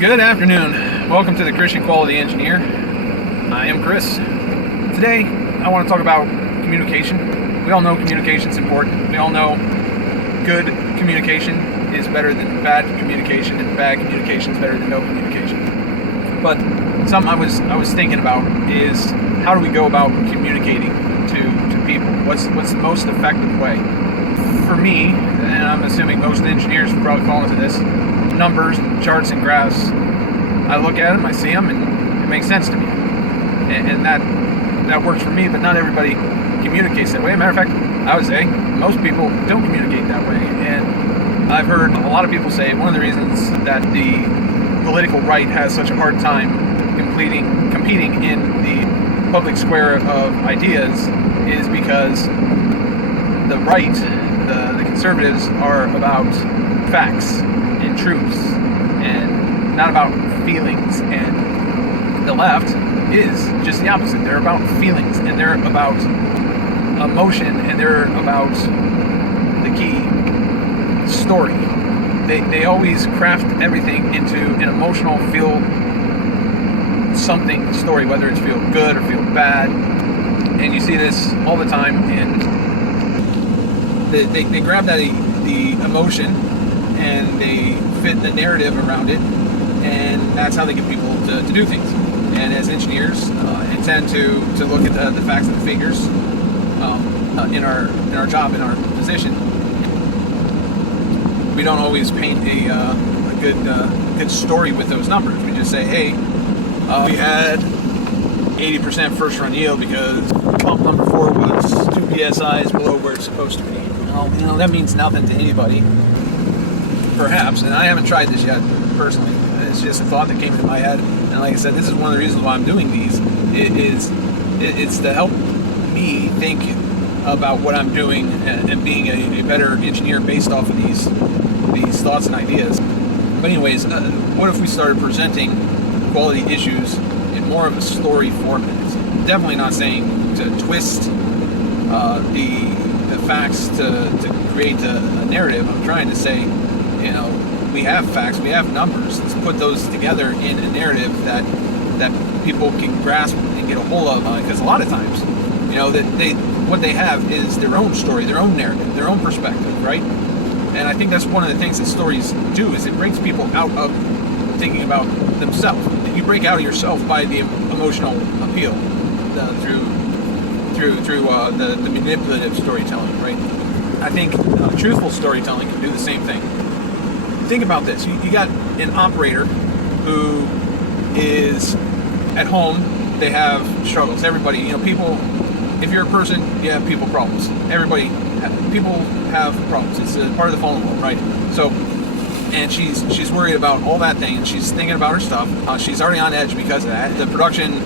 Good afternoon. Welcome to the Christian Quality Engineer. I am Chris. Today, I want to talk about communication. We all know communication is important. We all know good communication is better than bad communication, and bad communication is better than no communication. But something I was thinking about is how do we go about communicating to people? What's the most effective way? For me, and I'm assuming most engineers would probably fall into this, numbers, charts, and graphs. I look at them, I see them, and it makes sense to me. And that works for me, but not everybody communicates that way. As a matter of fact, I would say most people don't communicate that way. And I've heard a lot of people say one of the reasons that the political right has such a hard time competing in the public square of ideas is because the right, the conservatives, are about facts and truths and not about feelings, and the left is just the opposite. They're about feelings, and they're about emotion, and they're about the key story. They always craft everything into an emotional feel something story, whether it's feel good or feel bad. And you see this all the time, and they grab the emotion and they fit the narrative around it, and that's how they get people to do things. And as engineers, intend to look at the facts and the figures in our job, in our position. We don't always paint a good story with those numbers. We just say, hey, we had 80% first run yield because pump number 4 was 2 psi's below where it's supposed to be. Well, that means nothing to anybody, perhaps, and I haven't tried this yet personally. It's just a thought that came into my head, and like I said, this is one of the reasons why I'm doing these. It's to help me think about what I'm doing and being a better engineer based off of these thoughts and ideas. But anyways, what if we started presenting quality issues in more of a story format? Definitely not saying to twist the facts to create a narrative. I'm trying to say, we have facts, we have numbers. Let's put those together in a narrative that people can grasp and get a hold of. Because a lot of times, what they have is their own story, their own narrative, their own perspective, right? And I think that's one of the things that stories do, is it breaks people out of thinking about themselves. You break out of yourself by the emotional appeal through the manipulative storytelling, right? I think truthful storytelling can do the same thing. Think about this. You got an operator who is at home. They have struggles. Everybody, people, if you're a person, you have people problems. People have problems. It's a part of the fallen world, right? So, and she's worried about all that thing, and she's thinking about her stuff. She's already on edge because of that. The production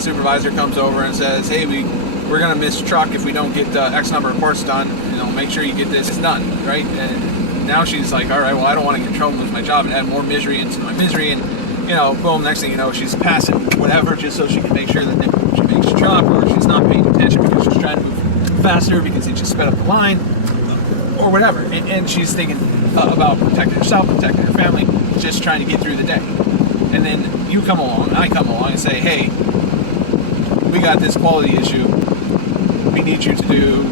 supervisor comes over and says, hey, we're going to miss truck if we don't get X number of parts done. Make sure you get this done, right? And now she's like, all right, well, I don't want to get in trouble and lose my job and add more misery into my misery. And, boom, next thing you know, she's passing whatever just so she can make sure that she makes a truck, or she's not paying attention because she's trying to move faster because they just sped up the line, or whatever. And she's thinking about protecting herself, protecting her family, just trying to get through the day. And then I come along and say, hey, we got this quality issue. We need you to do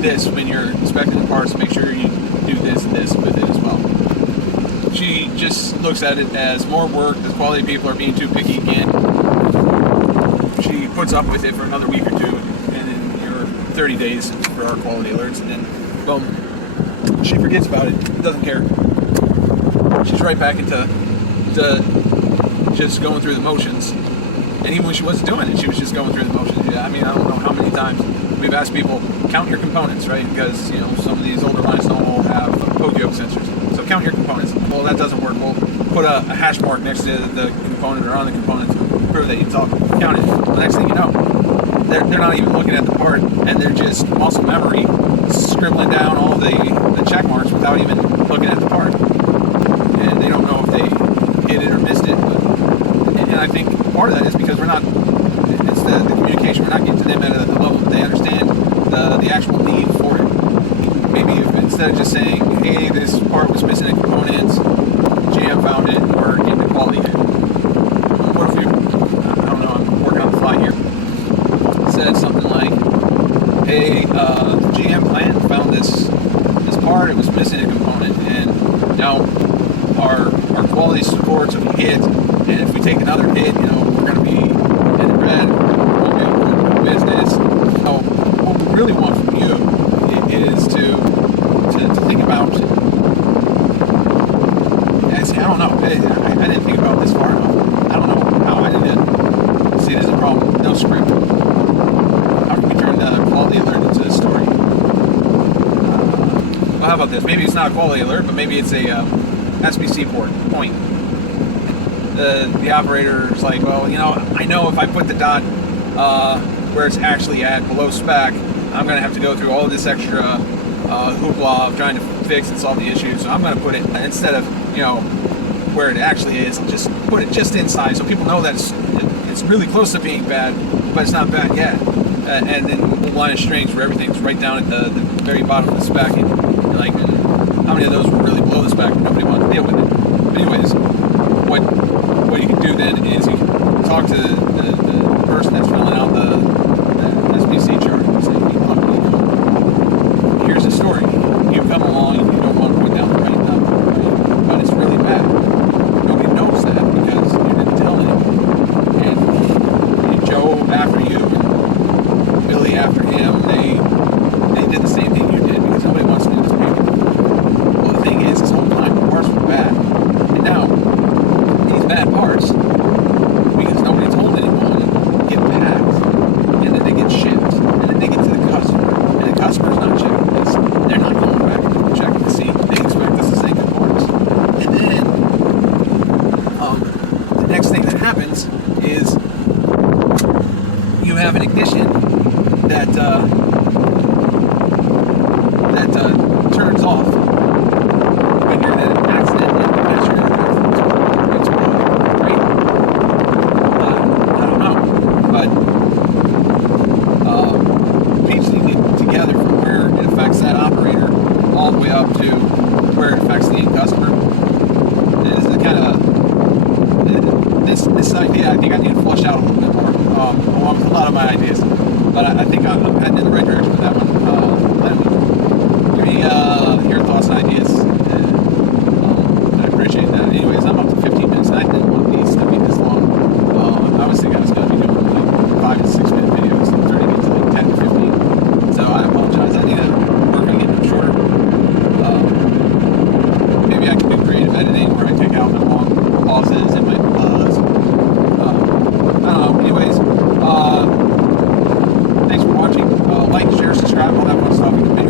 this when you're inspecting the parts. Make sure you do this and this with it as well. She just looks at it as more work. The quality people are being too picky again. She puts up with it for another week or two, and then you're 30 days for our quality alerts, and then boom, she forgets about it. Doesn't care. She's right back into just going through the motions. And even when she wasn't doing it, she was just going through the motions. Yeah, I don't know how many times we've asked people, count your components, right? Because, some of these older limestone will have poke yoke sensors. So count your components. Well, that doesn't work. We'll put a hash mark next to the component or on the component to prove that you count it. The next thing you know, they're not even looking at the part, and they're just muscle memory scribbling down all the check marks without even looking at the part. And they don't know if they hit it or missed it. And I think part of that is because it's the communication. We're not getting to them at a level that they understand the actual need for it. Maybe if instead of just saying, hey, this part was missing a component, GM found it, or all these supports. If we hit, and if we take another hit, we're going to be in the red. We'll be able to do business. What we really want from you is to think about. I don't know. I didn't think about this far enough. I don't know how I did it. See, there's a problem. No script. How can we turn the quality alert into a story? Well, how about this? Maybe it's not a quality alert, but maybe it's a SBC point. The operator's like, well, I know if I put the dot where it's actually at below spec, I'm going to have to go through all this extra hoopla of trying to fix and solve the issue. So I'm going to put it, instead of where it actually is, just put it just inside so people know that it's really close to being bad, but it's not bad yet. And then we'll line of strings where everything's right down at the very bottom of the spec, and like, how many of those were really below the spec and nobody wanted to deal with it. But anyways, what you can do then is you can talk to the person that's filling out the SBC chart and say, hey, look, here's the story. You've come along and you don't want to put down the right number, right? But it's really bad. Nobody knows that because you didn't tell anyone. And Joe after you and Billy after him, they did the same thing you did because nobody wants to do this paper. Well, the thing is, this whole time the parts were bad. And now, these bad parts, because nobody told anyone, get packed. And then they get shipped. And then they get to the customer. And the customer's not checking this. They're not going back and checking to see. They expect us to say good parts. And then, the next thing that happens is you have an ignition that turns off when you're in an accident and the pressure explode, right? I don't know, but piecing it together from where it affects that operator all the way up to where it affects the end customer is the kind of this idea. I think I need to flush out a little bit more, along with a lot of my ideas. But I think I'm heading in the right direction with that one. Give me your thoughts and ideas. I appreciate that. Anyways, I'm up to 15 minutes. I didn't want these to be this long. I was thinking I was going to be doing like 5 to 6 minute videos, and turning into like 10 to 15. So I apologize. I need to work on getting them shorter. Maybe I can do creative editing where I take out my long pauses and my I don't know. Anyways, thanks for watching. Like, share, subscribe, all that fun stuff. You can